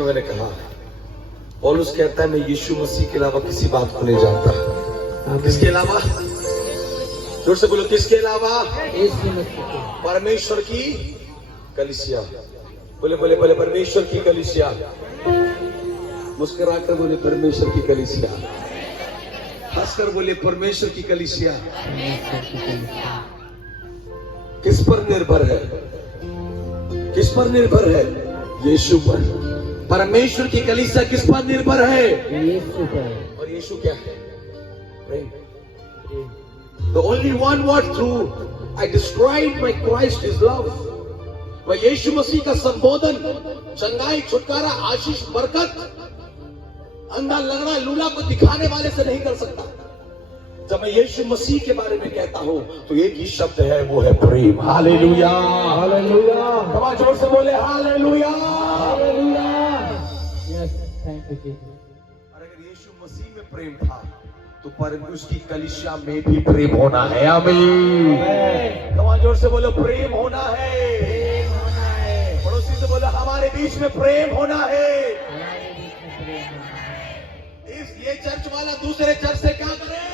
मैंने कहा, पौलुस कहता है मैं यीशु मसीह के अलावा किसी बात को नहीं जानता। किसके अलावा? जोर से बोलो, किसके अलावा? परमेश्वर की कलीसिया। बोले बोले बोले, परमेश्वर की कलीसिया। मुस्कुराकर बोले, परमेश्वर की कलीसिया। हंसकर बोले, परमेश्वर की कलीसिया। किस पर निर्भर है? किस पर निर्भर है? यीशु पर। परमेश्वर की कलीसिया किस पर निर्भर है? यीशु पर। और यीशु क्या है? प्रेम। The only one word through I described my Christ is love. वह यीशु मसीह का संबोधन चंगाई, छुटकारा, आशीष, बरकत, अंधा लंगड़ा लूला को दिखाने वाले से नहीं कर सकता। जब मैं यीशु मसीह के बारे में कहता हूं तो एक ही शब्द है, वो है प्रेम। Hallelujah, hallelujah. कमा जोर से बोले hallelujah, hallelujah. Yes, thank you Jesus. और अगर यीशु मसीह में प्रेम था तो परमेश्वर की कलीसिया में भी प्रेम होना है। आमीन। कमा जोर से बोलो, प्रेम होना है। प्रेम होना है। पड़ोसी से बोलो, हमारे बीच में प्रेम होना है। हमारे बीच में प्रेम होना है। ये चर्च वाला दूसरे चर्च से क्या करे?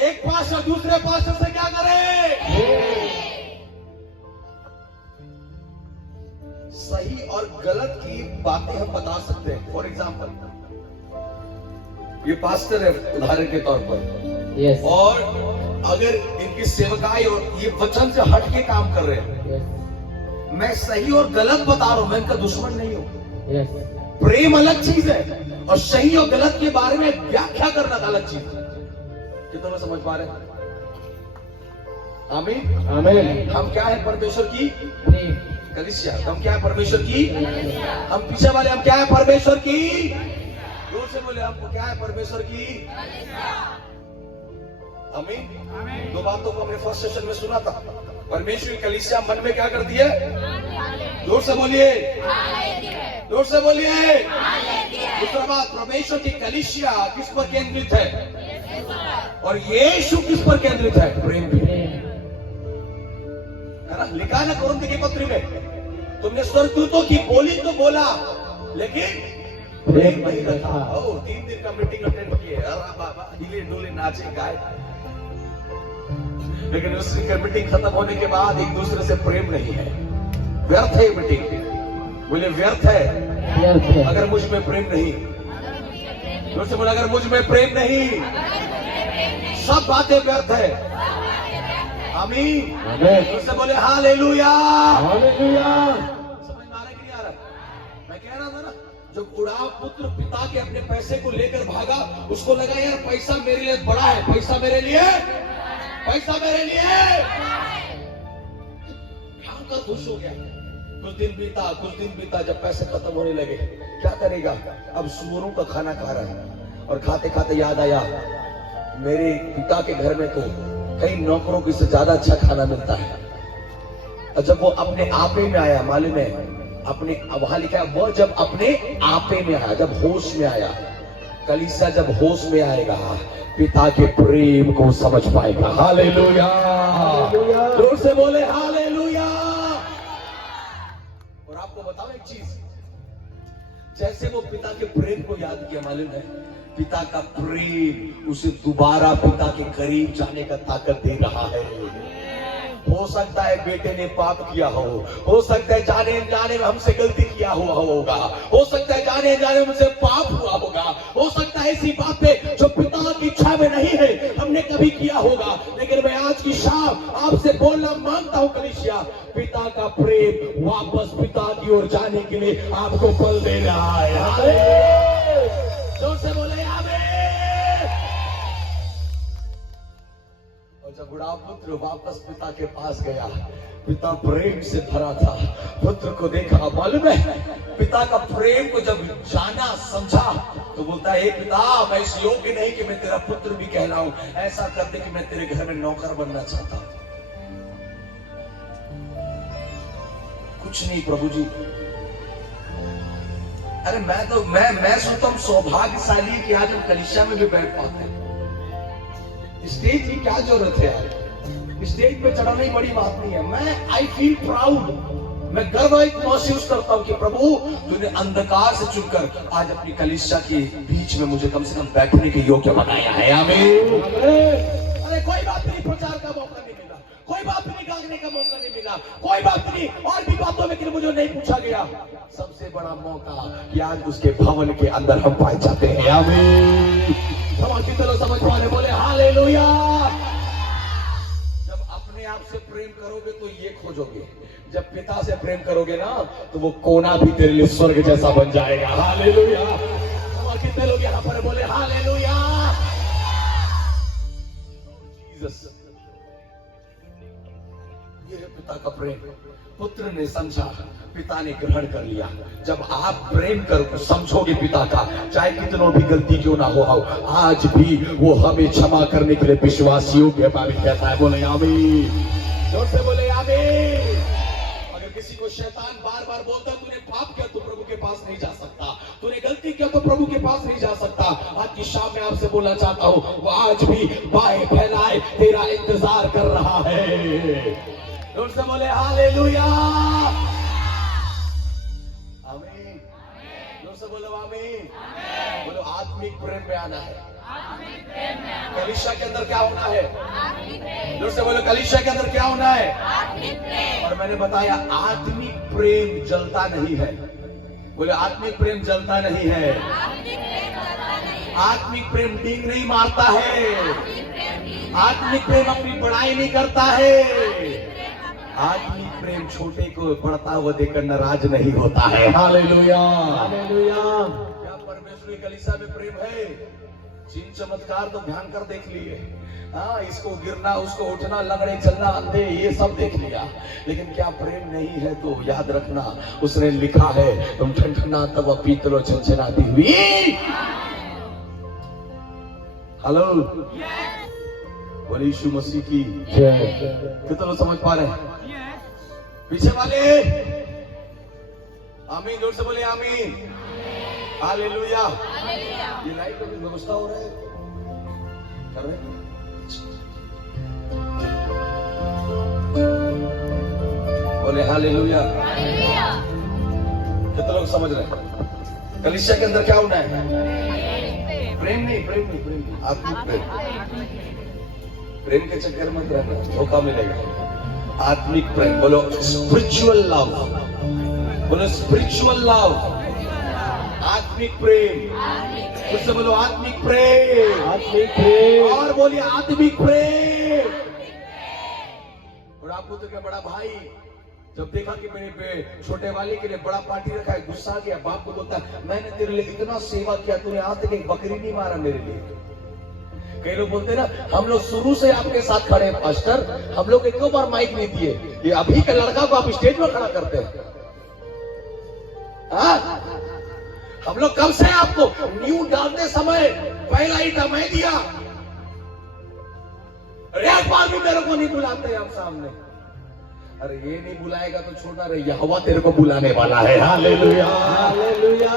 एक पास्टर दूसरे पास्टर से क्या करे? सही और गलत की बातें हम बता सकते हैं। फॉर एग्जाम्पल, ये पास्टर है उदाहरण के तौर पर, यस, और अगर इनकी सेवकाई और ये वचन से हट के काम कर रहे हैं, यस, मैं सही और गलत बता रहा हूं, मैं इनका दुश्मन नहीं हूं। यस। प्रेम अलग चीज है और सही और गलत के बारे में व्याख्या करना अलग चीज है। कितना समझ पा रहे हैं? आमीन, आमीन। हम क्या है? परमेश्वर की प्रेम कलीसिया। हम क्या है? परमेश्वर की। हम पीछे वाले, हम क्या है? परमेश्वर की। जोर से बोले, हमको क्या है? परमेश्वर की। आमीन। दो बातों को हमने फर्स्ट सेशन में सुना था। परमेश्वर की कलीसिया मन में क्या करती है? जोर से बोलिए, जोर से बोलिए। दूसरा बात, परमेश्वर की कलीसिया किस पर केंद्रित है? और यीशु किस पर केंद्रित है? प्रेम पे। है ना? लिखा है ना कुरिन्थ की पत्री में, तुमने स्वर्गदूतों की बोली तो बोला लेकिन प्रेम नहीं रखा। 3 दिन का मीटिंग अटेंड किए, अरे बाबा हिले डोले नाचे गाए, लेकिन उस मीटिंग खत्म होने के बाद एक दूसरे से प्रेम नहीं है। व्यर्थ है मीटिंग। बोले व्यर्थ है, व्यर्थ है। अगर मुझ में प्रेम नहीं। जोर से बोले, अगर मुझ में प्रेम नहीं, सब बातें व्यर्थ है। आमीन, आमीन। जोर से बोले हालेलुया, हालेलुया। समझ में आ रहा है कि नहीं आ रहा? मैं कह रहा था ना, जब उड़ाव पुत्र पिता के अपने पैसे को लेकर भागा, उसको लगा यार पैसा मेरे लिए बड़ा है, पैसा मेरे लिए, पैसा मेरे लिए। खाकर खुश हो गया। कुछ दिन बीता, जब पैसे खत्म होने लगे, क्या करेगा? अब सुअरों का खाना खा रहा है, और खाते खाते याद आया, मेरे पिता के घर में तो कई नौकरों की से ज्यादा अच्छा खाना मिलता है। और जब वो अपने आपे में आया, मालूम है, अपने, वहां लिखा है, वो जब अपने आपे में आया, जब होश में आया, कलीसिया जब होश में आएगा, पिता के प्रेम को समझ पाएगा। हालेलुया, जोर से बोले हालेलुया। और आपको बताओ एक चीज, जैसे वो पिता के प्रेम को याद किया, मालूम है, पिता का प्रेम उसे दोबारा पिता के करीब जाने का ताकत दे रहा है। हो सकता है बेटे ने पाप किया हो सकता है जाने जाने में हमसे गलती किया हुआ होगा, हो सकता है जाने जाने में हमसे पाप हुआ होगा, हो सकता है ऐसी बातें जो पिता की इच्छा में नहीं है हमने कभी किया होगा, लेकिन मैं आज की शाम आपसे बोलना मांगता हूं, कलीसिया, पिता का प्रेम वापस पिता की ओर जाने के लिए आपको बल दे रहा है। जोर से बोले आमीन। और जब बुढ़ा पुत्र वापस पिता के पास गया, पिता प्रेम से भरा था, पुत्र को देखा, मालूम है, पिता का प्रेम को जब जाना समझा तो बोलता है, पिता मैं इस योग्य नहीं कि मैं तेरा पुत्र भी कहलाऊं, ऐसा कर दे कि मैं तेरे घर में नौकर बनना चाहता हूं। कुछ नहीं प्रभु जी। अरे मैं सोचता हूं सौभाग्यशाली कि आज हम कलीसिया में भी बैठ पाते हैं। स्टेज की क्या जरूरत है यार? स्टेज पे चढ़ाना ही बड़ी बात नहीं है। मैं आई फील प्राउड मैं गर्व महसूस करता हूं कि प्रभु तूने अंधकार से चुनकर आज अपनी कलीसिया के बीच में मुझे कम से कम बैठने के योग्य बनाया है। आमीन। अरे कोई बात नहीं, प्रचार का मौका नहीं मिला, कोई बात नहीं, गाने का मौका नहीं मिला, कोई बात नहीं, और भी बातों में कि मुझे नहीं पूछा गया। सबसे बड़ा मौका कि आज उसके भवन के अंदर हम पाए जाते हैं। आमीन। समझ पा रहे, बोले हालेलुया। जब अपने आप से प्रेम करोगे तो ये खोजोगे, जब पिता से प्रेम करोगे ना तो वो कोना भी तेरे लिए स्वर्ग जैसा बन जाएगा। हालेलुया। कितने लोग यहां पर बोले हालेलुया। जीसस, ये है पिता का प्रेम। पुत्र ने समझा, पिता ने ग्रहण कर लिया। जब आप प्रेम कर समझोगे पिता का, चाहे कितनों भी गलती क्यों ना हो, आज भी वो हमें क्षमा करने के लिए विश्वासियों के बारे में कहता है। बोले आमीन। जोर से बोले आमीन। अगर किसी को शैतान बार बार बोलता है तूने पाप किया तो प्रभु के पास नहीं जा सकता, तूने गलती किया तो प्रभु के पास नहीं जा सकता, आज की शाम में आपसे बोलना चाहता हूं वो आज भी बाएं फैलाए तेरा इंतजार कर रहा है। जोर से बोले हालेलुया। आमीन। जोर से बोलो आमीन। बोलो आत्मिक प्रेम में आना है। कलीसिया के अंदर क्या होना है? जोर से बोलो कलीसिया के अंदर क्या होना है? और मैंने बताया आत्मिक प्रेम जलता नहीं है। बोले आत्मिक प्रेम जलता नहीं है। आत्मिक प्रेम डींग नहीं मारता है। आत्मिक प्रेम अपनी बड़ाई नहीं करता है। आत्मिक प्रेम छोटे को बढ़ता हुआ देखकर नाराज नहीं होता है। हालेलुया। हालेलुया। क्या परमेश्वर की कलीसिया में प्रेम है? चिन्ह चमत्कार तो ध्यान कर देख लिए, हाँ, इसको गिरना, उसको उठना, लंगड़े चलना, अंधे, ये सब देख लिया, लेकिन क्या प्रेम नहीं है तो याद रखना उसने लिखा है तुम ठंडना तब पीतलो छनछनाती हुई। हेलो, बोले यीशु मसीह की कितने लोग समझ पा रहे हैं? पीछे वाले आमीन। जोर से बोले आमीन। हालेलुया। ये लाइट का भी व्यवस्था हो रहा है, कर रहे हैं? बोले हालेलुया। कितने लोग समझ रहे हैं? कलीसिया के अंदर क्या होना है? प्रेम नहीं, प्रेम नहीं, प्रेम नहीं, आत्मिक प्रेम। प्रेम के चक्कर में रहना, धोखा मिलेगा। आत्मिक प्रेम, बोलो स्पिरिचुअल लव, बोलो स्पिरिचुअल लव, आत्मिक प्रेम। उससे बोलो आत्मिक प्रेम, आत्मिक प्रेम, और बोलिए आत्मिक प्रेम। और आपको तो क्या बड़ा भाई जब देखा कि मेरे पे छोटे वाले के लिए बड़ा पार्टी रखा है, गुस्सा गया, बाप को बोलता है मैंने तेरे लिए इतना सेवा किया, तूने आज तक एक बकरी नहीं मारा मेरे लिए। कई लोग बोलते ना हम लोग शुरू से आपके साथ खड़े हैं पास्टर, हम लोग एक बार माइक नहीं दिए, ये अभी के लड़का को आप स्टेज पर खड़ा करते हैं। हम लोग कब से आपको न्यू डालते समय पहला ही मैं दिया, एक बार भी मेरे को नहीं बुलाते आप सामने। अरे ये नहीं बुलाएगा तो छोड़ना रे, यहोवा तेरे को बुलाने वाला है। हालेलुया। हालेलुया।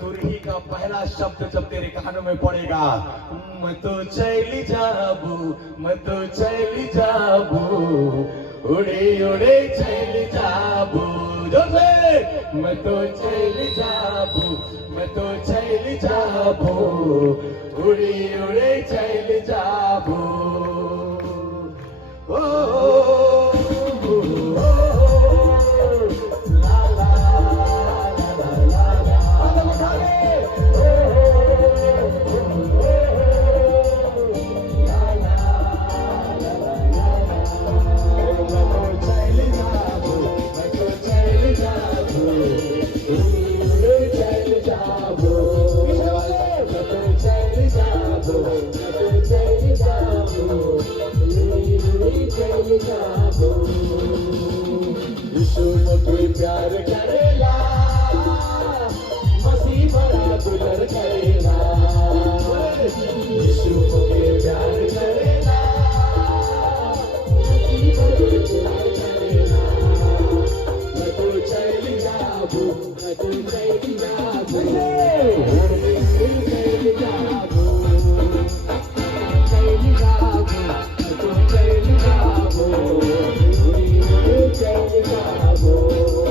तुरही का पहला शब्द जब तेरे कानों में पड़ेगा, मैं तो चली जाबू, मैं तो चली जाबू, उड़े उड़े चली जाबू, जो से मैं तो चली जाबू, मैं तो चली जाबू, उड़े उड़े चली जाबू। ओ यीशु मुझे प्यार करेला, मसीह बड़ा दुलर करेला, यीशु मुझे प्यार करेला, मसीह बड़ा दुलर करेला। मैं तो चली जाबू, मैं तो चली जाबू, चली जाबू, चली जाबू, मैं तो चली जाबू, चली जाबू।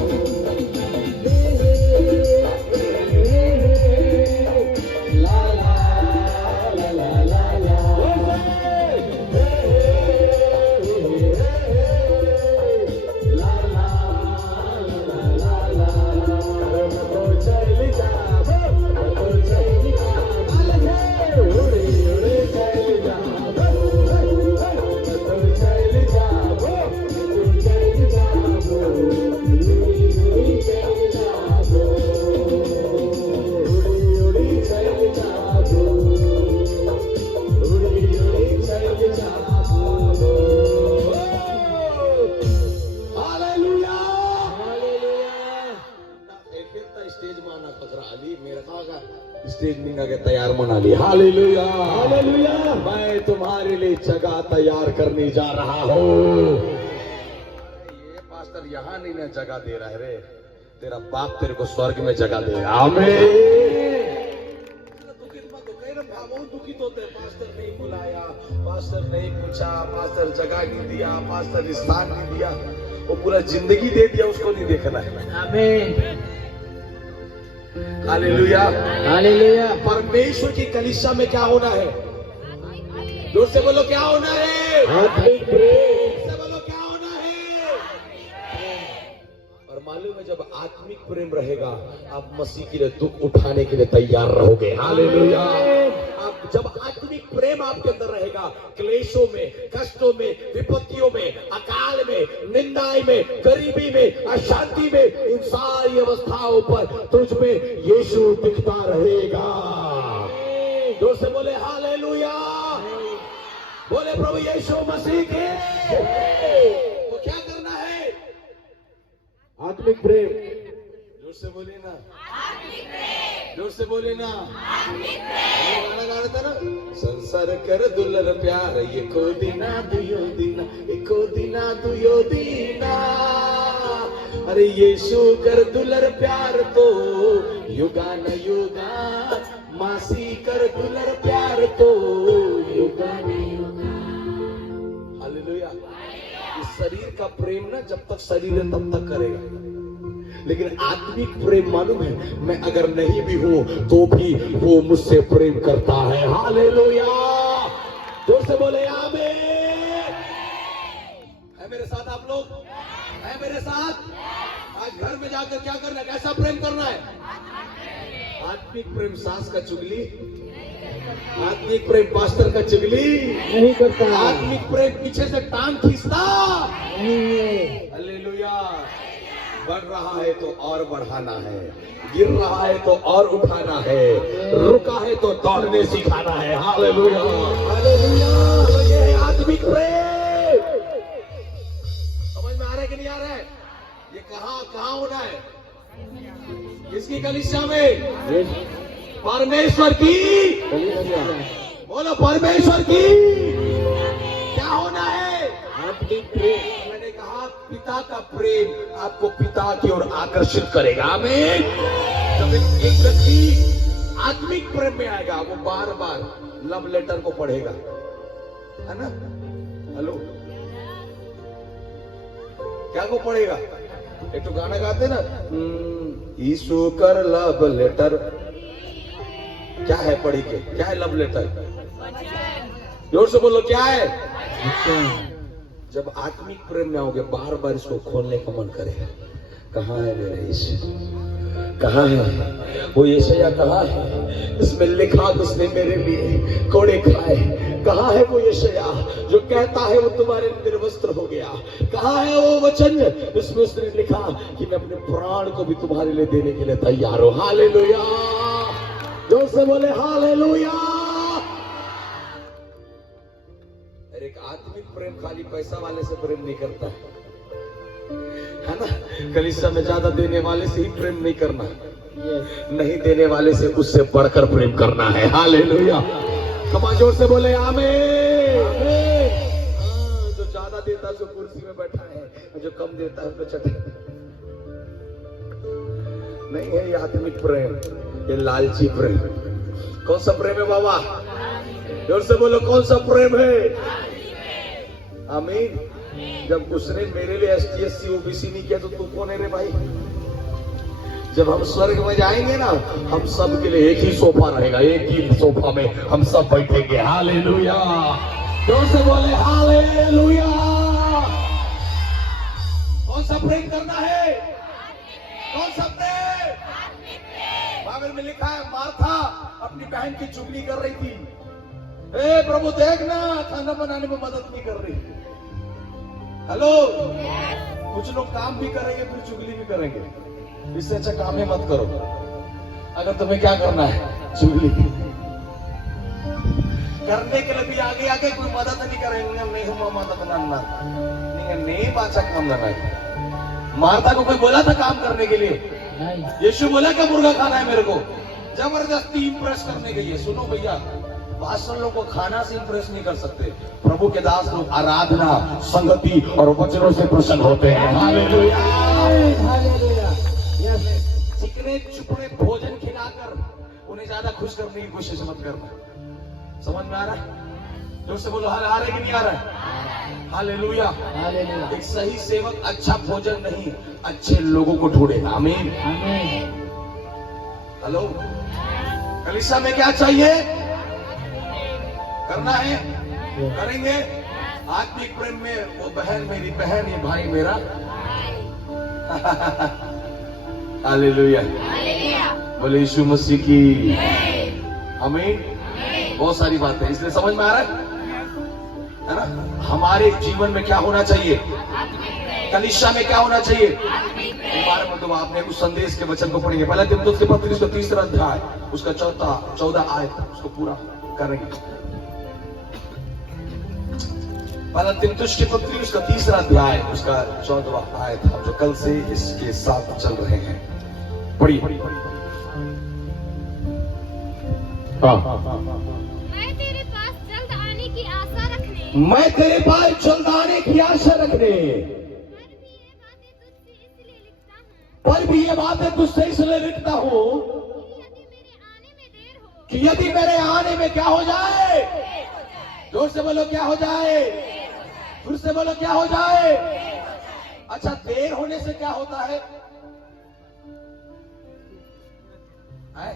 ना कचरा अली मेरा का स्टेज निंगा के तैयार मना ली। Hallelujah hallelujah. मैं तुम्हारे लिए जगह तैयार करने जा रहा हूँ। ये पास्टर यहाँ नहीं ना जगह दे रहा है रे, तेरा बाप तेरे को स्वर्ग में जगह देगा। आमीन। बहुत दुखित होते हैं, पास्टर नहीं बुलाया, पास्टर नहीं पूछा, पास्टर जगह नहीं दिया, पास्टर स्थान नहीं दिया। वो पूरा जिंदगी दे दिया, उसको नहीं देखना है। आमीन हालेलुया हालेलुया। परमेश्वर की कलीसिया में क्या होना है? जोर से बोलो क्या होना है? आत्मिक प्रेम से बोलो क्या होना है? और मालूम है जब आत्मिक प्रेम रहेगा आप मसीह के लिए दुख उठाने के लिए तैयार रहोगे। हालेलुया। आप जब आत्मिक प्रेम आपके अंदर रहेगा, क्लेशों में, कष्टों में, विपत्तियों में, अकाल में, निंदाई में, गरीबी में, अशांति में, इन सारी अवस्थाओं पर तुझ में यीशु दिखता रहेगा। जोर से बोले हालेलुया। बोले प्रभु यीशु मसीह के। तो क्या करना है? आत्मिक प्रेम। जोर से बोले ना, जोर से बोले ना। गाना गा रहा था ना, संसार कर दुलर प्यार एको दिना दुयो दिना, एको दिना दुयो दिना। अरे यीशु कर दुलर प्यार तो युगा न युगा, मासी कर दुलर प्यार तो युगा न युगा। हालेलुया। इस शरीर का प्रेम ना जब तक शरीर है तब तक करेगा, लेकिन आत्मिक प्रेम मालूम है, मैं अगर नहीं भी हूं तो भी वो मुझसे प्रेम करता है। हालेलुया। जोर से बोले आमीन। है मेरे साथ आप लोग? है मेरे साथ? आज घर में जाकर क्या करना है? कैसा प्रेम करना है? आत्मिक प्रेम सास का चुगली, आत्मिक प्रेम पास्टर का चुगली नहीं करता। आत्मिक प्रेम पीछे से टांग खींचता नहीं है। हालेलुया। बढ़ रहा है तो और बढ़ाना है, गिर रहा है तो और उठाना है, रुका है तो दौड़ने सिखाना है। Hallelujah hallelujah. तो ये है आत्मिक प्रेम। समझ में आ रहा है कि नहीं आ रहा है? ये कहाँ होना है? किसकी कलीसिया में? परमेश्वर की। बोलो परमेश्वर की। क्या होना है? आत्मिक प्रेम। मैंने कहा पिता का प्रेम आपको पिता की ओर आकर्षित करेगा। आमीन। जब एक व्यक्ति आत्मिक प्रेम में आएगा वो बार बार लव लेटर को पढ़ेगा, है ना? हेलो, क्या को पढ़ेगा? एक तो गाना गाते ना, यीशु कर लव लेटर। क्या है पढ़ी के? क्या है लव लेटर? जोर से बोलो क्या है? जब आत्मिक प्रेम में आओगे बार बार इसको खोलने का मन करेगा। कहाँ है मेरा यीशु? कहाँ है वो यशायाह? कहाँ है? इसमें लिखा किसने मेरे लिए कोड़े खाए? कहाँ है वो यशायाह जो कहता है वो तुम्हारे निर्वस्त्र हो गया? कहाँ है वो वचन जिसमें उसने लिखा कि मैं अपने प्राण को भी तुम्हारे लिए देने के लिए तैयार हूं? हालेलुया। जोर से बोले हालेलुया। एक आत्मिक प्रेम खाली पैसा वाले से प्रेम नहीं करता है ना? कलीसिया में ज्यादा देने वाले से ही प्रेम नहीं करना, नहीं देने वाले से उससे बढ़कर प्रेम करना है। हालेलुया। कमा जोर से बोले आमीन। जो ज्यादा देता है जो कुर्सी में बैठा है, जो कम देता है तो चटे नहीं है। ये आत्मिक प्रेम, ये लालची प्रेम। कौन सा प्रेम है बाबा? जोर से बोलो कौन सा प्रेम है? आमीन। जब उसने मेरे लिए ST SC OBC नहीं किया तो तू कौन है रे भाई? जब हम स्वर्ग में जाएंगे ना, हम सब के लिए एक ही सोफा रहेगा, एक ही सोफा में हम सब बैठेंगे। हालेलुया। जोर से बोले हालेलुया। कौन सा प्रेम करना है? कौन सा प्रेम? बाइबल में लिखा है मार्था अपनी बहन की चुगली कर रही थी। ए प्रभु देखना, खाना बनाने में मदद नहीं कर रही। हेलो, कुछ लोग काम भी करेंगे फिर चुगली भी करेंगे। इससे अच्छा काम ही मत करो। अगर तुम्हें क्या करना है, चुगली करने के लिए भी आगे आगे कोई मदद नहीं करेंगे। नहीं हुआ मदद करना नहीं बाचा काम करना है। मार्था को कोई बोला था काम करने के लिए? नहीं। यीशु बोला क्या मुर्गा खाना है मेरे को? जबरदस्ती इंप्रेस करने के लिए। सुनो भैया, पास्टर लोग को खाना से इंप्रेस नहीं कर सकते। प्रभु के दास लोग आराधना, संगति और वचनों से प्रसन्न होते हैं। हालेलुया। हालेलुया। यस। चिकने चुपड़े भोजन खिलाकर उन्हें ज्यादा खुश करने की कोशिश मत करना। समझ में आ रहा है? जोर से बोलो, हाल आ रहा है कि नहीं आ रहा है? हालेलुया। हालेलुया। एक सही सेवक अच्छा भोजन नहीं, अच्छे लोगों को ढूंढेगा। आमीन। आमीन। हेलो, कलीसिया में क्या चाहिए? करना है, करेंगे। आत्मिक प्रेम में वो बहन मेरी बहन, ये भाई मेरा। हालेलुया। बोले यीशु मसीह की। आमीन। बहुत सारी बातें, इसलिए समझ में आ रहा है ना? हमारे जीवन में क्या होना चाहिए? कलीसिया में क्या होना चाहिए? एक बार मतलब आपने उस संदेश के वचन को पढ़ेंगे। पहले तीमुथियुस के पत्री उसका 3 अध्याय उसका 14 आयत उसको पूरा करेंगे। पहला तीमुथियुस की पत्री उसका 3 अध्याय उसका 14 आयत हम जो कल से इसके साथ चल रहे हैं। पढ़िए। मैं तेरे पास जल्द आने की आशा रखने, मैं तेरे पास जल्द आने की आशा रखने, पर भी ये बातें तुझसे इसलिए लिखता हूँ पर भी ये बातें तुझसे इसलिए लिखता हूँ कि यदि मेरे आने में देर हो, कि यदि मेरे आने में क्या हो जाए? जोर से बोलो, क्या हो जाए? फिर से बोलो, क्या हो जाए? अच्छा, देर होने से क्या होता है? आए?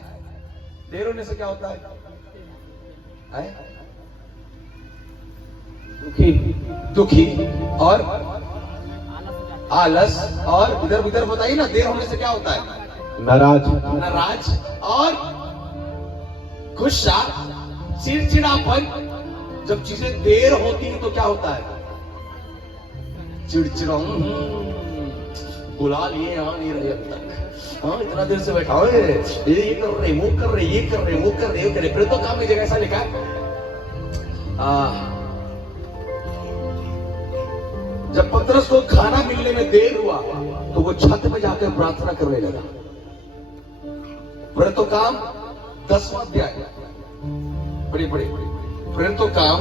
देर होने से क्या होता है? आए? दुखी और आलस, और इधर उधर बताइए ना। देर होने से क्या होता है? नाराज और गुस्सा, चिड़चिड़ापन। जब चीजें देर होती हैं तो क्या होता है? चिड़चिड़ा, बुला लिए, आ नहीं रहे अब तक। हाँ, इतना देर से बैठा है, ये कर रहे, वो कर रहे, ये कर रहे, वो कर रहे, वो कर रहे। फिर तो काम की जगह ऐसा लिखा है, जब पतरस को खाना मिलने में देर हुआ तो वो छत में जाकर प्रार्थना करने लगा। फिर तो काम 10वां अध्याय, पढ़िए। फिर तो काम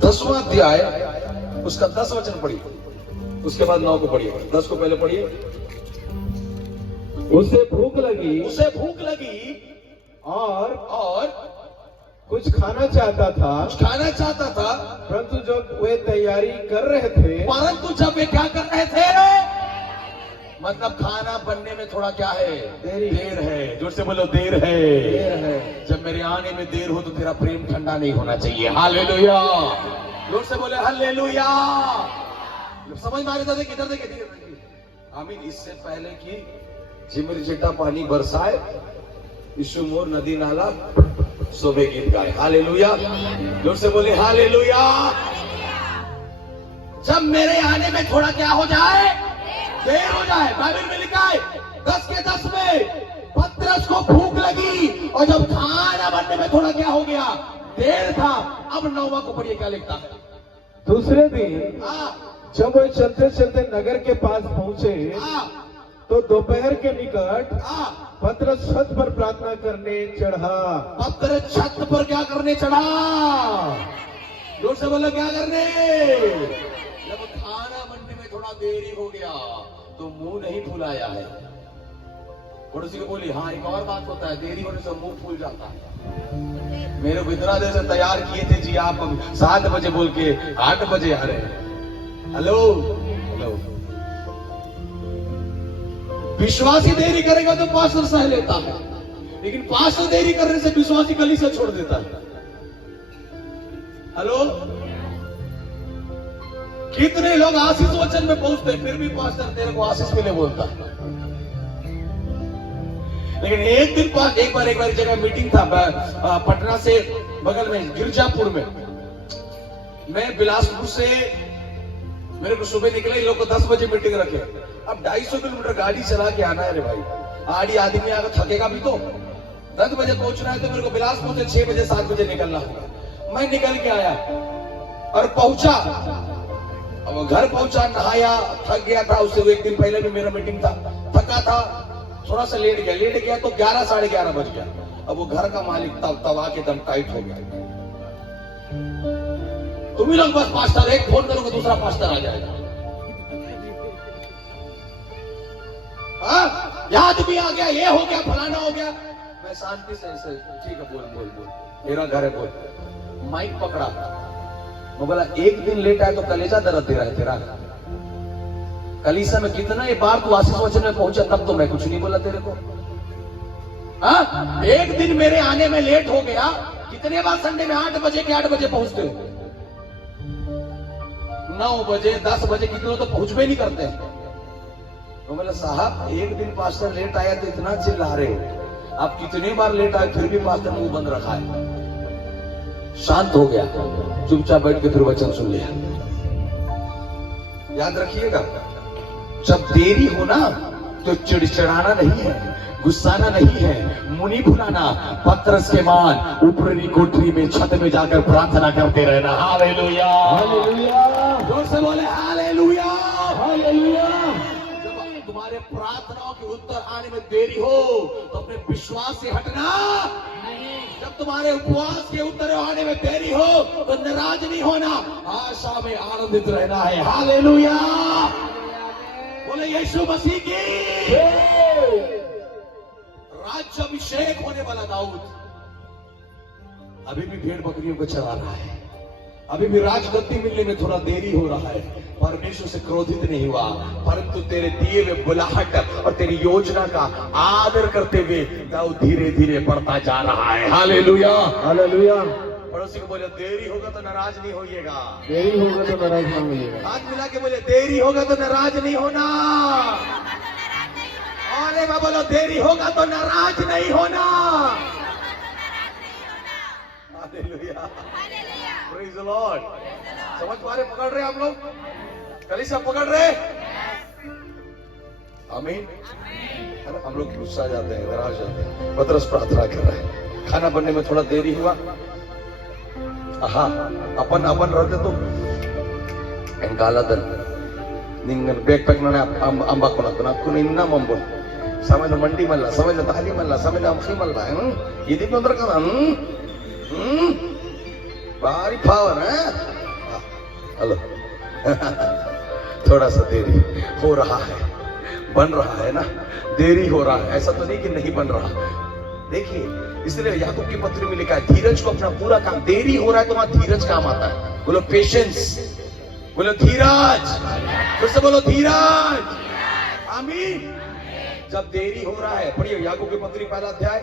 10वां अध्याय उसका 10 वचन पढ़िए, उसके बाद 9 को पढ़िए। 10 को पहले पढ़िए। उसे भूख लगी और कुछ खाना चाहता था, परंतु जब वे तैयारी कर रहे थे, परंतु जब वे क्या कर रहे थे? मतलब खाना बनने में थोड़ा क्या है? देर है। जोर से बोलो, देर है। जब मेरे आने में देर हो तो तेरा प्रेम ठंडा नहीं होना चाहिए। हालेलुया। जोर से बोले, हालेलुया। समझ में आ रहा था? किधर देखे? आमीन। इससे पहले कि झिमिर चिट्टा पानी बरसाए, यीशु मोर नदी नाला सोबे गीत गाए। हालेलुया। जोर से बोले, हालेलुया। जब मेरे आने में थोड़ा क्या हो जाए? देर हो जाए। बाइबल में लिखा है 10 के 10 में पतरस को भूख लगी, और जब खाना बनने में थोड़ा क्या हो गया? देर था। अब 9वां को पढ़िए, क्या लिखता है? दूसरे दिन जब वे चलते चलते नगर के पास पहुंचे तो दोपहर के निकट पतरस छत पर प्रार्थना करने चढ़ा। पतरस छत पर क्या करने चढ़ा? जोर से बोलो, क्या करने? जब खाना बनने में थोड़ा देरी हो गया तो मुंह नहीं फुलाया है। पड़ोसी को बोली, हाँ, एक और बात होता है, देरी होने से मुंह फूल जाता है। मेरे को इतना देर से तैयार किए थे जी, आप 7 बजे बोल के 8 बजे आ रहे हैं। हेलो। विश्वासी देरी करेगा तो पास्टर सह लेता है, लेकिन पास्टर देरी करने से विश्वासी कलीसिया छोड़ देता है। हेलो। कितने लोग आशीष वचन में पहुंचते हैं, फिर भी पास्टर तेरे को आशीष मिले बोलता है। लेकिन एक बार एक जगह मीटिंग था, पटना से बगल में गिरजापुर में। मैं बिलासपुर से, मेरे को सुबह निकले, इन लोग को 10 बजे मीटिंग रखे। अब 250 किलोमीटर गाड़ी चला के आना है रे भाई। आदमी अगर थकेगा भी तो 10 बजे पहुंचना है, तो मेरे को बिलासपुर से 6 बजे 7 बजे निकलना होगा। मैं निकल के आया और पहुंचा अब वो घर पहुंचा, नहाया, थक गया था, उससे एक दिन पहले भी मेरा मीटिंग था, थका था, थोड़ा सा लेट गया तो 11 साढ़े 11 बज गया। अब वो घर का मालिक तब आके दम टाइट हो गया। तुम ही लोग बस पास्टर, एक फोन करोगे दूसरा पास्टर आ जाएगा। याद भी आ गया, ये हो गया, फलाना हो गया। मैं शांति से ठीक है, बोल मेरा घर है, बोल। माइक पकड़ा, वो बोला एक दिन लेट आया तो कलेजा दर्द दे रहा है तेरा। कलीसा में कितना ये बार तू आशीष वचन में पहुंचा, तब तो मैं कुछ नहीं बोला तेरे को। एक दिन मेरे आने में लेट हो गया, कितने बार संडे में 8 बजे के 8 बजे पहुंचते हो, 9 बजे 10 बजे, कितने तो पहुंच भी नहीं करते। तो बोला साहब एक दिन पास्टर लेट आया तो इतना चिल्ला रहे हो, आप कितने बार लेट आए फिर भी पास्टर मुंह बंद रखा है। शांत हो गया, चुपचाप बैठ के फिर वचन सुन लिया। याद रखिएगा, जब देरी हो ना तो चिड़चिड़ाना नहीं है, गुस्साना नहीं है, मुनि भुलाना, पत्रस के मान ऊपरी कोठरी में छत में जाकर प्रार्थना करते रहना। हालेलुया, हालेलुया, जोर से बोले हालेलुया, हालेलुया। जब तुम्हारे प्रार्थनाओं के उत्तर आने में देरी हो तो अपने विश्वास से हटना। जब तुम्हारे उपवास के उत्तर आने में देरी हो तो नाराज नहीं होना, आशा में आनंदित रहना है। हालेलुया, बोले यीशु मसीह की। राज्याभिषेक होने वाला दाऊद अभी भी भेड़ बकरियों को चला रहा है, अभी भी राजगद्दी मिलने में थोड़ा देरी हो रहा है। परमेश्वर से क्रोधित नहीं हुआ, परंतु तेरे दिए हुए बुलाहट और तेरी योजना का आदर करते हुए दाऊद धीरे धीरे बढ़ता जा रहा है। Hallelujah, hallelujah. पड़ोसी को बोले देरी होगा तो नाराज नहीं होइएगा। देरी होगा तो नाराज ना होइएगा। हाथ मिला के बोले देरी होगा तो नाराज नहीं होना। अरे बाबा बोलो देरी होगा तो नाराज नहीं होना। Hallelujah, praise the Lord. समझ पा रहे, पकड़ रहे आप लोग, कलीसिया पकड़ रहे। आमीन। है ना, हम लोग गुस्सा जाते हैं, नाराज जाते हैं। पतरस प्रार्थना कर रहे हैं, खाना बनने में थोड़ा देरी हुआ। हाँ, अपन रहते तो कालादन निंगन बैग पैक ना अंबा को निन्ना मंबो समय मंडी मल्ला समय ताली मल्ला समय अमखी मल्ला इदी तोंदर कदा भारी पावर है। हेलो थोड़ा सा देरी हो रहा है, बन रहा है ना, देरी हो रहा है, ऐसा तो नहीं कि नहीं बन रहा। देखिए, इसलिए याकूब की पत्री में लिखा है धीरज को अपना पूरा काम, देरी हो रहा है तो वहां धीरज काम आता है। बोलो पेशेंस, बोलो धीरज, फिर से बोलो धीरज। आमीन। जब देरी हो रहा है, पढ़िए याकूब की पत्री पहला अध्याय,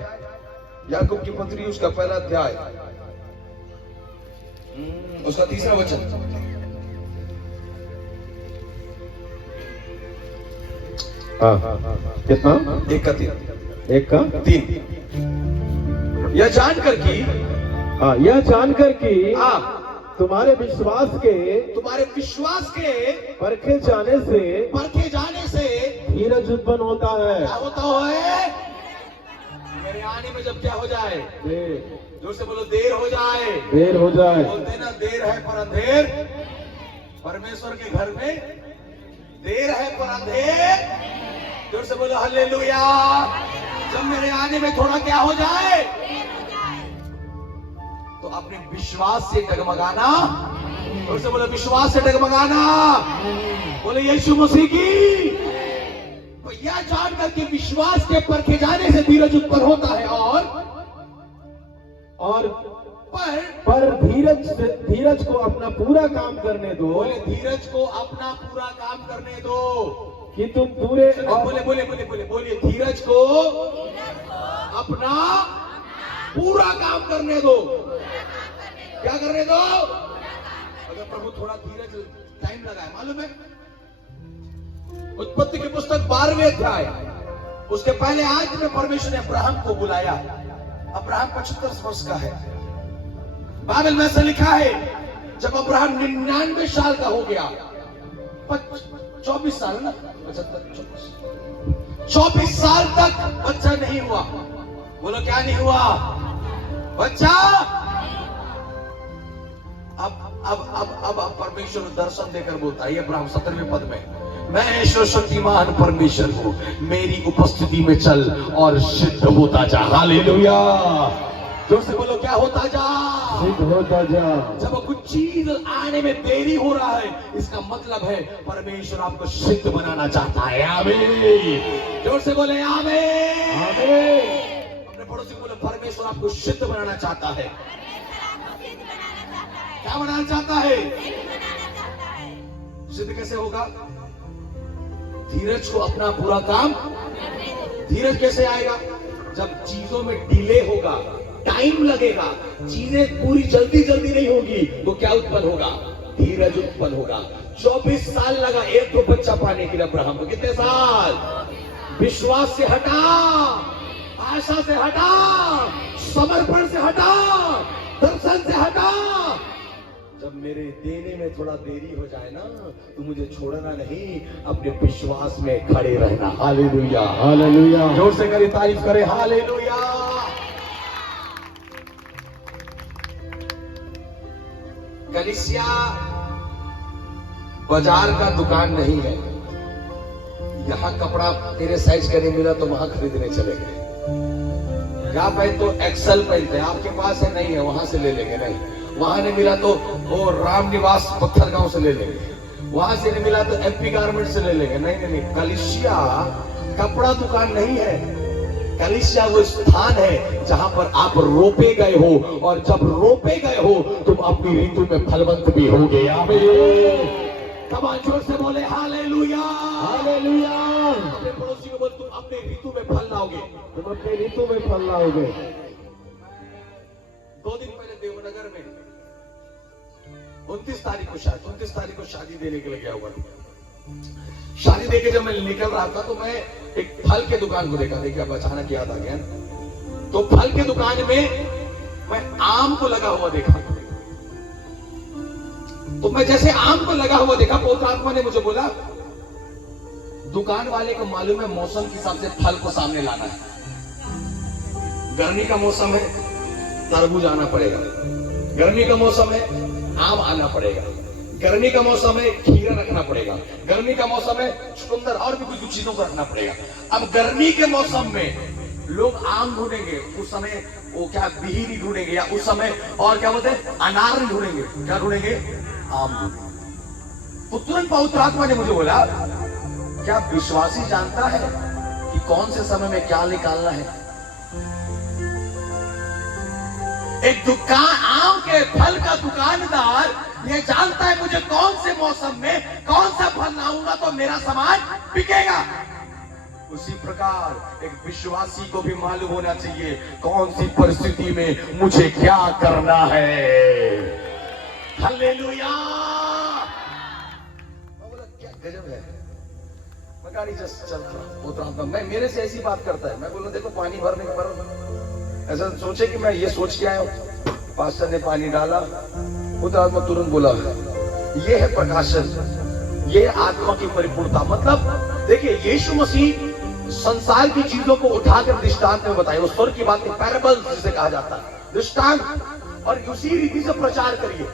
याकूब की पत्री उसका पहला अध्याय उसका 3रा वचन। कितना? 1 का 3, 1 का 3। यह जानकर कि यह जानकर कि हाँ, तुम्हारे विश्वास के परखे जाने से धीरज उत्पन्न होता है। क्या होता है? मेरे आने में जब क्या हो जाए, जोर से बोलो देर हो जाए। देर हो जाए। बोलते ना देर है पर अंधेर, परमेश्वर के घर में देर है पर अंधेर। जोर से बोलो हालेलुया। जब मेरे आने में थोड़ा क्या हो जाए तो अपने विश्वास से डगमगाना, जोर से बोलो विश्वास से डगमगाना। बोले यीशु मसीह की। तो यह जानकर के विश्वास के परखे जाने से धीरज उत्पन्न होता है और पर धीरज को अपना पूरा काम करने दो। बोले धीरज को अपना पूरा काम करने दो कि तुम पूरे बोलिए धीरज को अपना पूरा काम करने दो। क्या करने दो? अगर प्रभु थोड़ा धीरज टाइम लगाए, मालूम है उत्पत्ति की पुस्तक 12वें अध्याय, उसके पहले आज में परमेश्वर ने अब्राहम को बुलाया। अब्राहम 75 वर्ष का है। बाइबल में ऐसा लिखा है जब अब्राहम 99 साल का हो गया, 24 साल ना, 24 साल तक बच्चा नहीं हुआ। बोलो क्या नहीं हुआ? बच्चा। अब अब परमेश्वर दर्शन देकर बोलता है अब्राहम 17वें पद में, मैं ईश्वर शक्तिमान परमेश्वर हूं, मेरी उपस्थिति में चल और सिद्ध होता जा। हालेलुया, जोर से बोलो, क्या होता जा? सिद्ध होता जा। जब कुछ चीज आने में देरी हो रहा है, इसका मतलब है परमेश्वर आपको सिद्ध बनाना चाहता है। आमीन, जोर से बोले आमीन। आमीन। अपने पड़ोसी को बोले, परमेश्वर आपको सिद्ध बनाना चाहता है। क्या बनाना चाहता है? सिद्ध कैसे होगा? धीरज को अपना पूरा काम। धीरज कैसे आएगा? जब चीजों में डिले होगा, टाइम लगेगा, चीजें पूरी जल्दी जल्दी नहीं होगी, तो क्या उत्पन्न होगा? धीरज उत्पन्न होगा। 24 साल लगा एक दो बच्चा पाने के लिए अब्राहम को। कितने साल? विश्वास से हटा, आशा से हटा, समर्पण से हटा, दर्शन से हटा। जब मेरे देने में थोड़ा देरी हो जाए ना, तो मुझे छोड़ना नहीं, अपने विश्वास में खड़े रहना। Hallelujah, hallelujah. जोर से करें, तारीफ करें। हालेलुया। कलीसिया बाजार का दुकान नहीं है। यहां कपड़ा तेरे साइज का नहीं मिला तो वहां खरीदने चले गए। क्या पहन तो एक्सल पहनते हैं, आपके पास है नहीं है, वहां से ले लेंगे। नहीं, वहां नहीं मिला तो वो राम निवास पत्थरगांव से ले लेंगे। वहां से नहीं मिला तो एमपी गारमेंट से ले लेंगे। नहीं नहीं नहीं, कलीसिया कपड़ा दुकान नहीं है। कलीसिया वो स्थान है जहां पर आप रोपे गए हो, और जब रोपे गए हो तुम अपनी ऋतु में फलवंत भी होगे। आमीन। तब जोर से बोले हालेलुया, हालेलुया। अपने पड़ोसी को बोल, तुम अपने ऋतु में फल लाओगे। तुम अपने ऋतु में फल लाओगे। 2 दिन पहले देवनगर में 29 तारीख को शादी देने के लिए गया हुआ था। शादी देके जब मैं निकल रहा था तो मैं एक फल के दुकान को देखा। देखिए, अब अचानक याद आ गया। तो फल के दुकान में मैं आम को लगा हुआ देखा। तो मैं जैसे आम को लगा हुआ देखा, पवित्र आत्मा ने मुझे बोला, दुकान वाले को मालूम है मौसम के हिसाब से फल को सामने लाना है। गर्मी का मौसम है, तरबूज आना पड़ेगा। गर्मी का मौसम है, आम आना पड़ेगा। गर्मी का मौसम है, खीरा रखना पड़ेगा। गर्मी का मौसम है, चुकंदर और भी कुछ चीजों को रखना पड़ेगा। अब गर्मी के मौसम में लोग आम ढूंढेंगे, उस समय वो क्या बिहिरी ढूंढेंगे, या उस समय और क्या बोलते हैं, अनार ढूंढेंगे। क्या ढूंढेंगे? आम ढूंढेंगे। तो तुरंत पवित्र आत्मा ने मुझे बोला, क्या विश्वासी जानता है कि कौन से समय में क्या निकालना है? एक दुकान, आम के फल का दुकानदार ये जानता है मुझे कौन से मौसम में कौन सा फल लाऊंगा तो मेरा सामान बिकेगा। उसी प्रकार एक विश्वासी को भी मालूम होना चाहिए कौन सी परिस्थिति में मुझे क्या करना है। हालेलुया। क्या गजब है। मैं गाड़ी जस्ट चल रहा, मैं मेरे से ऐसी बात करता है। मैं बोलूं देखो पानी भरने के पर ऐसा सोचे कि मैं ये सोच के आया हूं। पास्टर ने पानी डाला, उधर आत्मा तुरंत बोला, ये है प्रकाशन, ये आत्मा की परिपूर्णता। मतलब देखिए, यीशु मसीह संसार की चीजों को उठाकर दृष्टांत में बताए। वो स्वर्ग की बात पैराबल जिसे कहा जाता है, दृष्टांत, और उसी रीति से प्रचार करिए।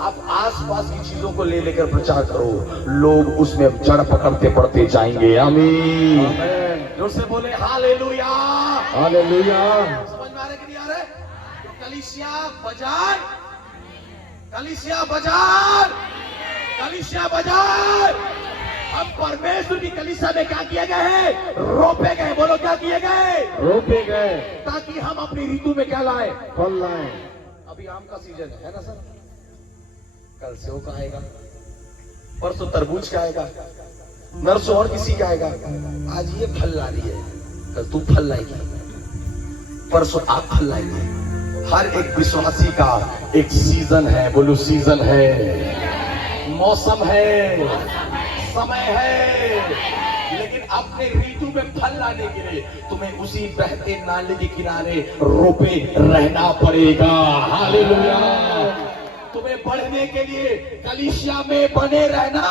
आप आसपास की चीजों को ले लेकर प्रचार करो, लोग उसमें जड़ पकड़ते पड़ते जाएंगे। आमीन। जोर से बोले हालेलुया, हालेलुया। समझ में आ रहा है कि नहीं आ रहा है? तो कलीसिया बाजार, कलीसिया बाजार, कलीसिया बाजार। हम परमेश्वर की कलीसिया में क्या किए गए हैं? रोपे गए। बोलो, क्या किए गए? रोपे गए, ताकि हम अपनी ऋतु में क्या लाए? फल लाए। अभी आम का सीजन है ना सर? कल सेव का आएगा, परसों तरबूज का आएगा, नरसों और किसी का आएगा। आज ये फल ला रही है, कल तू फल लाएगी, परसों आप फल लाएंगे। हर एक विश्वासी का एक सीजन है। बोलो, सीजन है, मौसम है, समय है। लेकिन अपने ऋतु में फल लाने के लिए तुम्हें उसी बहते नाले के किनारे रोपे रहना पड़ेगा। हालेलुया। तुम्हें बढ़ने के लिए कलीसिया में बने रहना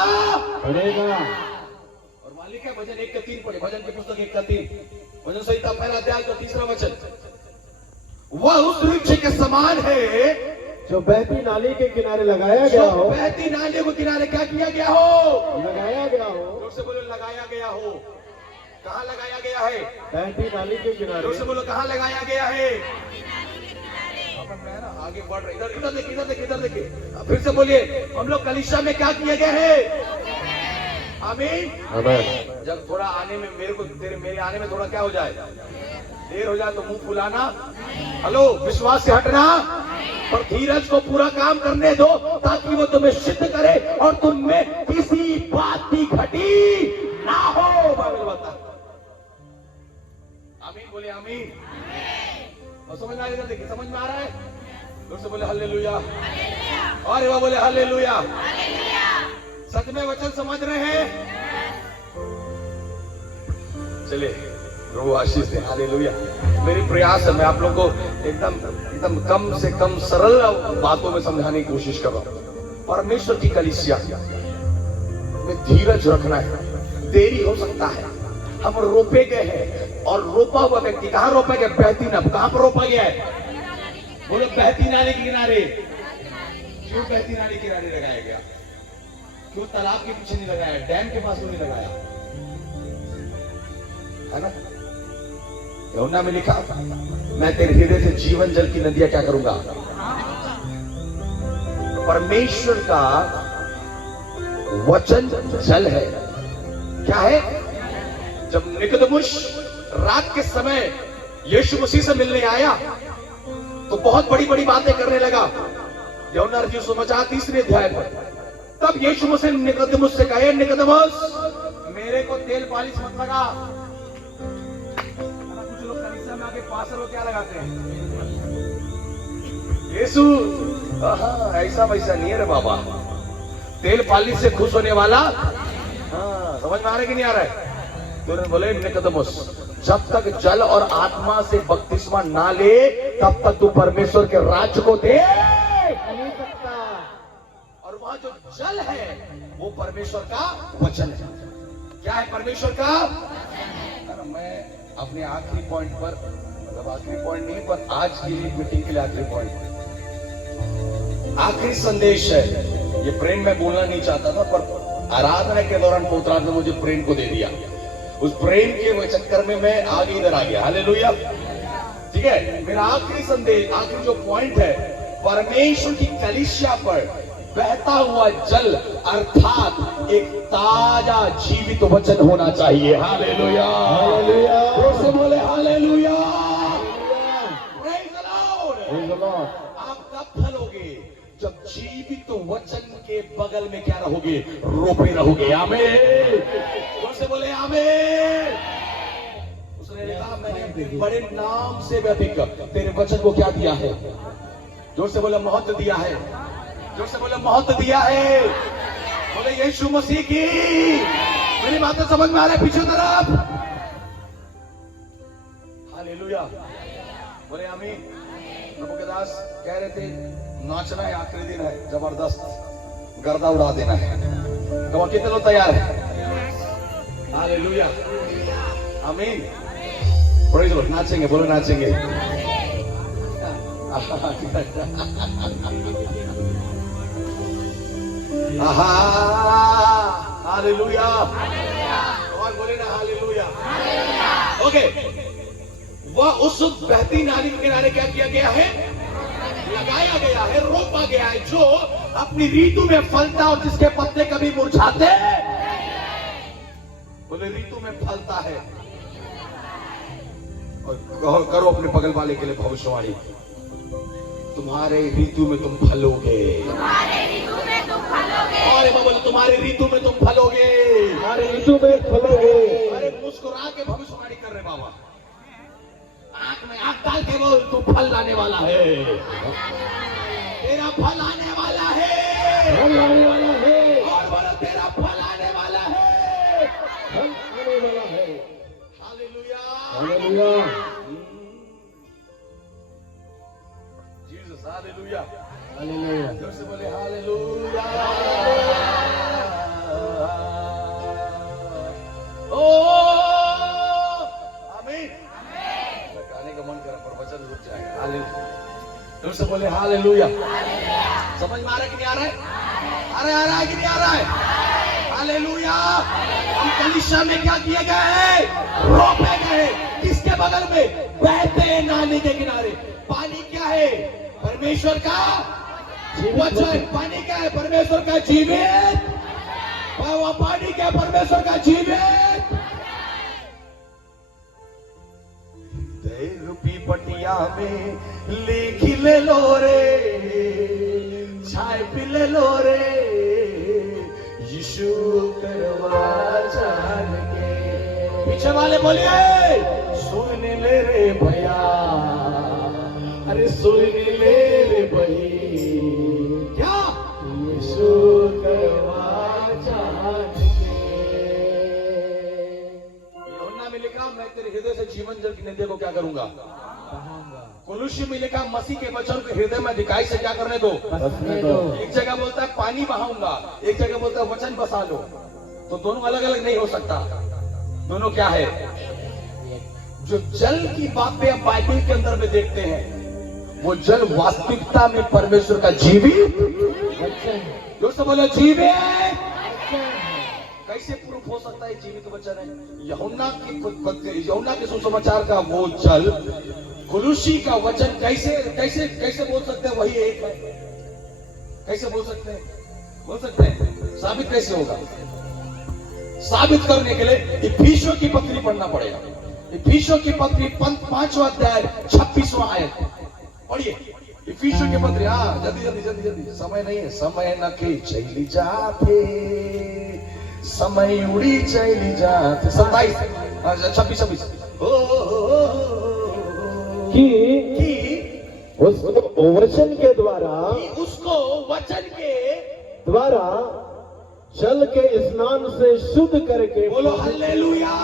पड़ेगा। और मालिक है, भजन 1:3 पढ़े, भजन की पुस्तक 1:3, भजन संहिता 1 अध्याय का 3रा वचन। वह उस वृक्ष के समान है जो बहती नाली के किनारे लगाया गया जो हो, बहती नाली के किनारे क्या किया गया हो? लगाया गया हो, जोर से बोलो लगाया गया हो। कहाँ लगाया गया है? बहती नाली के जोर किनारे। से बोलो कहाँ लगाया गया है? मैं ना आगे बढ़ रहा, इधर इधर देखिए, इधर देखिए, इधर देखिए। फिर से बोलिए, हम लोग कलीसिया में क्या किया गया है? आमीन। जब थोड़ा आने में मेरे आने में थोड़ा क्या हो जाए, देर हो जाए तो मुंह फुलाना, हेलो, विश्वास से हटना, और धीरज को पूरा काम करने दो ताकि वो तुम्हें सिद्ध करे और तुम में किसी बात की घटी ना हो। बाइबल बताता है। आमीन बोले आमीन। और समझ में आ रहा है? देखिए समझ में आ रहा है? जोर से बोले हालेलुया। और वह बोले हालेलुया। सच में वचन समझ रहे हैं? चले प्रभु आशीष दे। हालेलुया। मेरी प्रयास है, मैं आप लोगों को एकदम कम से कम सरल बातों में समझाने की कोशिश कर रहा हूं। परमेश्वर की कलीसिया में धीरज रखना है। देरी हो सकता है, हम रोपे गए हैं, और रोपा हुआ व्यक्ति कहां रोपा गया? बहती नाली। कहां पर रोपा गया है? बोलो बहती नाली के किनारे। क्यों बहती नाली के किनारे लगाया गया? क्यों तालाब के पीछे नहीं लगाया? डैम के पास नहीं लगाया? है ना? यूहन्ना में लिखा, मैं तेरे हृदय से जीवन जल की नदियां क्या करूंगा? परमेश्वर का वचन जल है। क्या है? जब निकोदेमुस रात के समय यीशु मसीह से मिलने आया तो बहुत बड़ी बड़ी बातें करने लगा। यूहन्ना रचित सुसमाचार 3 अध्याय पर। तब यीशु मसीह ने निकोदेमुस से कहा, निकोदेमुस, मेरे को तेल पालिश मत लगा। कुछ लोग कलीसिया में आके पास्टर को क्या लगाते हैं? यीशु, ऐसा वैसा नहीं है रे बाबा। तेल पालिश से खुश होने वाला, समझ में आ रहा है कि नहीं आ रहा है? तो उन्होंने बोले, निकोदेमुस, जब तक जल और आत्मा से बपतिस्मा ना ले तब तक तू परमेश्वर के राज्य को देख नहीं सकता। और वहां जो जल है वो परमेश्वर का वचन है। क्या है परमेश्वर का? मैं अपने आखिरी पॉइंट पर, मतलब आखिरी पॉइंट नहीं पर आज की मीटिंग के लिए आखिरी पॉइंट, आखिरी संदेश है। ये प्रेम मैं बोलना नहीं चाहता था, पर आराधना के दौरान पवित्र आत्मा ने मुझे प्रेम को दे दिया। उस प्रेम के चक्कर में मैं आगे इधर आ गया। हालेलुया। ठीक है, मेरा आखिरी संदेश, आखिरी जो पॉइंट है, परमेश्वर की कलीसिया पर बहता हुआ जल अर्थात एक ताजा जीवित वचन होना चाहिए। हालेलुया। हालेलुया। जोर से बोले hallelujah. Praise the Lord. Praise the Lord. आप कब फलोगे? जब जीवित वचन के बगल में क्या रहोगे? रोपे रहोगे। आमीन। जोर से बोले आमीन। उसने कहा, मैंने बड़े नाम से अधिक तेरे वचन को क्या दिया है? जोर से बोले महत्व दिया है। जोर से बोले महत्व दिया है। बोले यीशु मसीह की। मेरी बातें समझ में आ रही है? पीछे तरफ। हालेलुया। बोले आमीन। प्रभु के दास कह रहे थे, नाचना है, आखिरी दिन है, जबरदस्त गर्दा उड़ा देना है। तो कितने लोग तैयार हैं? हालेलुया। आमीन। Praise the Lord. नाचेंगे, बोलो नाचेंगे। हालेलुया। और बोले ना हालेलुया। ओके, वह उस बहती नाली के किनारे क्या किया गया है? लगाया गया है, रोपा गया है, जो अपनी ऋतु में फलता और जिसके पत्ते कभी मुरझाते। बोले ऋतु में फलता है। और करो अपने बगल वाले के लिए भविष्यवाणी, तुम्हारे ऋतु में तुम फलोगे। तुम्हारे ऋतु में तुम फलोगे। अरे बोले तुम्हारे ऋतु में तुम फलोगे। तुम्हारे ऋतु में फलोगे। अरे मुस्कुरा के भविष्यवाणी कर रहे बाबा, आंख में आंख डाल के बोल, तू फल लाने वाला है। तेरा फल आने वाला है। फल आने वाला है। और बोलो तेरा फल आने वाला है। फल आने वाला है। Hallelujah. Hallelujah. Jesus. Hallelujah. Hallelujah. जोर से बोले हालेलुया। ओ आमीन। गाने का मन करा पर वचन रुक जाएगा। हालेलुया। जोर से बोले हालेलुया। समझ में आ रहा है कि नहीं आ रहा है? अरे आ रहा है कि नहीं आ रहा है? हालेलुया। हम कलीसिया में क्या किए गए हैं? रोपे गए। किसके बगल में? बहते नाले के किनारे। पानी क्या है? परमेश्वर का वचन। पानी क्या है? परमेश्वर का जीवित। वो पानी क्या है? परमेश्वर का जीवित। रूपी पटिया में लिख ले लो रे, चाय पी ले लो रे, यीशु करवा जान के। पीछे वाले बोलिए सुन ले रे भैया, अरे सुन ले रे भाई, क्या? यीशु करवा जान के। यूहन्ना में लिखा मैं तेरे हृदय से जीवन जल की नदियों को क्या करूंगा? कुलुष्य में लिखा मसीह के वचन को हृदय में दिखाई से क्या करने दो? एक जगह बोलता है पानी बहाऊंगा, एक जगह बोलता है वचन बसा लो। तो दोनों अलग अलग नहीं हो सकता। दोनों क्या है? जो जल की बातें आप बाइबल के अंदर में देखते हैं, वो जल वास्तविकता में परमेश्वर का जीवित वचन। जो सब बोलो जीवित। कैसे प्रूफ हो सकता है जीवित वचन है? यूहन्ना के सुसमाचार का वो जल कुलुसी का वचन कैसे कैसे कैसे बोल सकते हैं वही एक है? कैसे बोल सकते हैं? बोल सकते हैं? साबित कैसे होगा? साबित करने के लिए इफिसियों की पत्री पढ़ना पड़ेगा। इफिसियों की पत्री 5वां अध्याय 26वां आयत पढ़िए। इफिसियों की पत्री। हाँ जल्दी जल्दी जल्दी जल्दी, समय नहीं है। समय न के चली जाते, समय उड़ी चली जाते। 27 26 कि उसको वचन के द्वारा, उसको वचन के द्वारा जल के स्नान से शुद्ध करके। बोलो हालेलुया।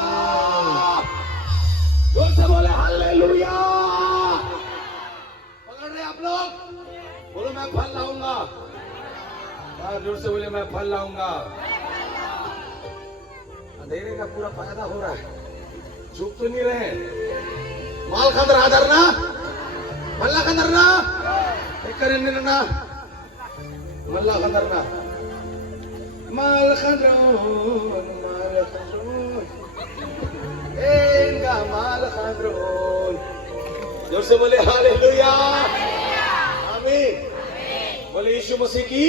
जोर से बोले हालेलुया। पकड़ रहे आप लोग? बोलो मैं फल लाऊंगा। जोर से बोले मैं फल लाऊंगा। अंधेरे का पूरा फायदा हो रहा है, चुप तो नहीं रहे। माल खंदर आदर ना, मल्ला खंदर ना, एक करें ना, मल्ला खंदर ना, माल खंदरोन, माल खंदरोन, इनका माल खंदरोन। जोर से बोले हालेलुया। आमीन। बोले यीशु मसीह की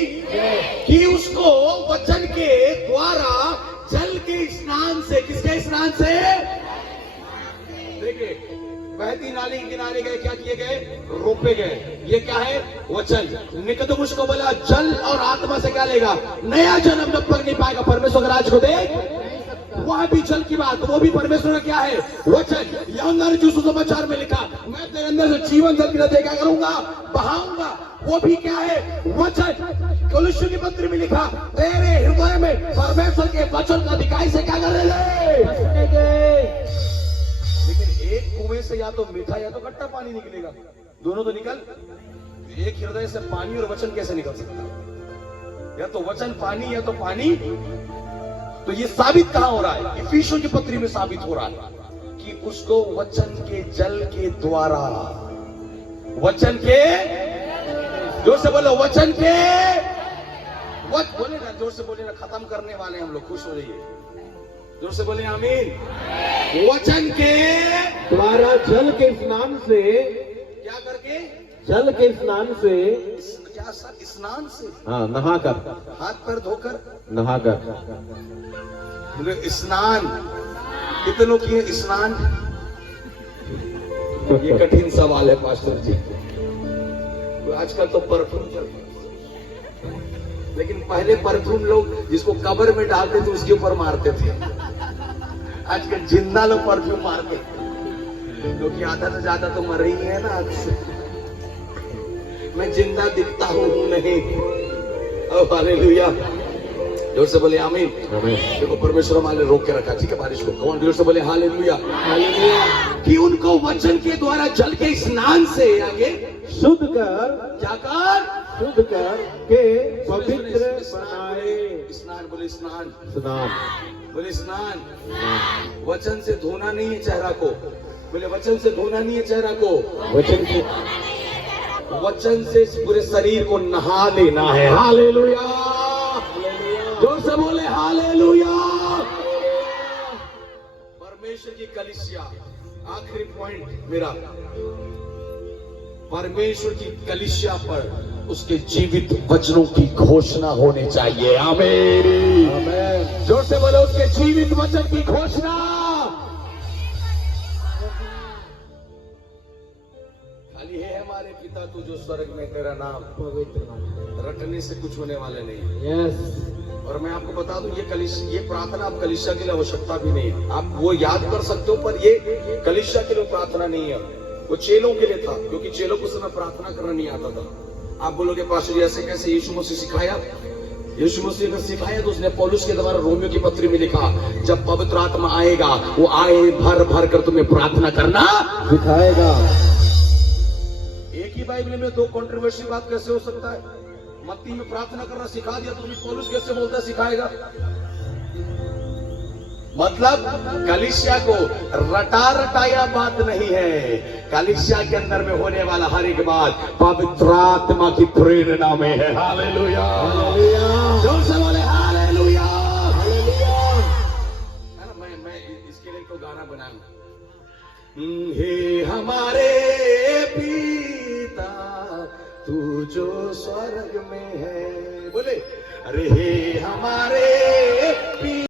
कि उसको वचन के द्वारा जल के स्नान से। किसके स्नान से? देखिए बहती नाली के किनारे गए, क्या किए गए? रोपे गए। ये क्या है? वचन। निकोदेमुस को बोला जल और आत्मा से क्या लेगा? नया जन्म जब तक नहीं पाएगा परमेश्वर के राज को देख। वहां भी जल की बात, वो भी परमेश्वर का क्या है? वचन। यूहन्ना ने जो सुसमाचार में लिखा मैं तेरे अंदर से जीवन जल की नदी क्या करूंगा? बहाऊंगा। वो भी क्या है? वचन। कुलुस्सियों की पत्री में लिखा तेरे हृदय में परमेश्वर के वचन का अधिकारी से क्या करेंगे? लेकिन एक कुएं से या तो मीठा या तो खट्टा पानी निकलेगा, दोनों तो निकल। एक हृदय से पानी और वचन कैसे निकल सकता? या तो वचन पानी या तो पानी। तो ये साबित कहां हो रहा है? इफिसियों की पत्री में साबित हो रहा है कि उसको वचन के जल के द्वारा, वचन के, जोर से बोलो वचन के, बोले ना, जोर से बोले ना, खत्म करने वाले हम लोग, खुश हो जाइए। जोर से बोले आमीन। वचन के द्वारा जल के स्नान से, क्या करके? जल के स्नान से, क्या सर? स्नान से? हाँ नहाकर, हाथ पैर धोकर, नहाकर। बोले स्नान कितनों की है स्नान? ये कठिन सवाल है पास्टर जी। आजकल तो परफ्यूम चलता है, लेकिन पहले परफ्यूम लोग जिसको कब्र में डालते थे उसके ऊपर मारते थे। आजकल जिंदा लोग परफ्यूम मारते, क्योंकि आधा से ज्यादा तो मर रही है ना आज से। मैं जिंदा दिखता हूं नहीं। हालेलुया। जोर से बोले आमीन। देखो परमेश्वर हमारे रोक के रखा, ठीक है बारिश को। कौन जोर से बोले हालेलुया। कि उनको वचन के द्वारा जल के स्नान से आगे शुद्ध कर, क्या कर? शुद्ध कर के पवित्र बनाए। स्नान बोले स्नान, स्नान बोले स्नान। वचन से धोना नहीं है चेहरा को, बोले वचन से धोना नहीं है चेहरा को। वचन से वचन से इस पूरे शरीर को नहा लेना है। हालेलुया, जोर से बोले हालेलुया। परमेश्वर की कलीसिया, आखिरी पॉइंट मेरा, परमेश्वर की कलीसिया पर उसके जीवित वचनों की घोषणा होनी चाहिए। आमीन। जोर से बोले उसके जीवित वचन की घोषणा। खाली है हमारे पिता तू जो स्वर्ग में, तेरा नाम पवित्र, रटने से कुछ होने वाले नहीं। यस। और मैं आपको बता दूं, ये प्रार्थना आप कलीसिया के लिए आवश्यकता भी नहीं है। आप वो याद कर सकते हो, पर ये कलीसिया के लिए प्रार्थना नहीं है, वो चेलों के लिए था, क्योंकि चेलों को समय प्रार्थना करना नहीं आता था। आप बोलोगे पास्टर जी ऐसे कैसे? यीशु मसीह सिखाया, यीशु मसीह ने सिखाया तो उसने पौलुस के द्वारा रोमियो की पत्री में लिखा, जब पवित्र आत्मा आएगा वो आए भर भर कर तुम्हें प्रार्थना करना दिखाएगा। एक ही बाइबल में दो कंट्रोवर्सी बात कैसे हो सकता है? मत्ती में प्रार्थना करना सिखा दिया तो पौलुस कैसे बोलता सिखाएगा? मतलब कलीसिया को रटा रटाया बात नहीं है, कलीसिया के अंदर में होने वाला हर एक बात पवित्र आत्मा की प्रेरणा में है। हालेलुया, जोर से बोले हालेलुया, हालेलुया। मैं इसके लिए तो गाना बनाऊंगा। हे हमारे पिता तू जो स्वर्ग में है, बोले अरे हे हमारे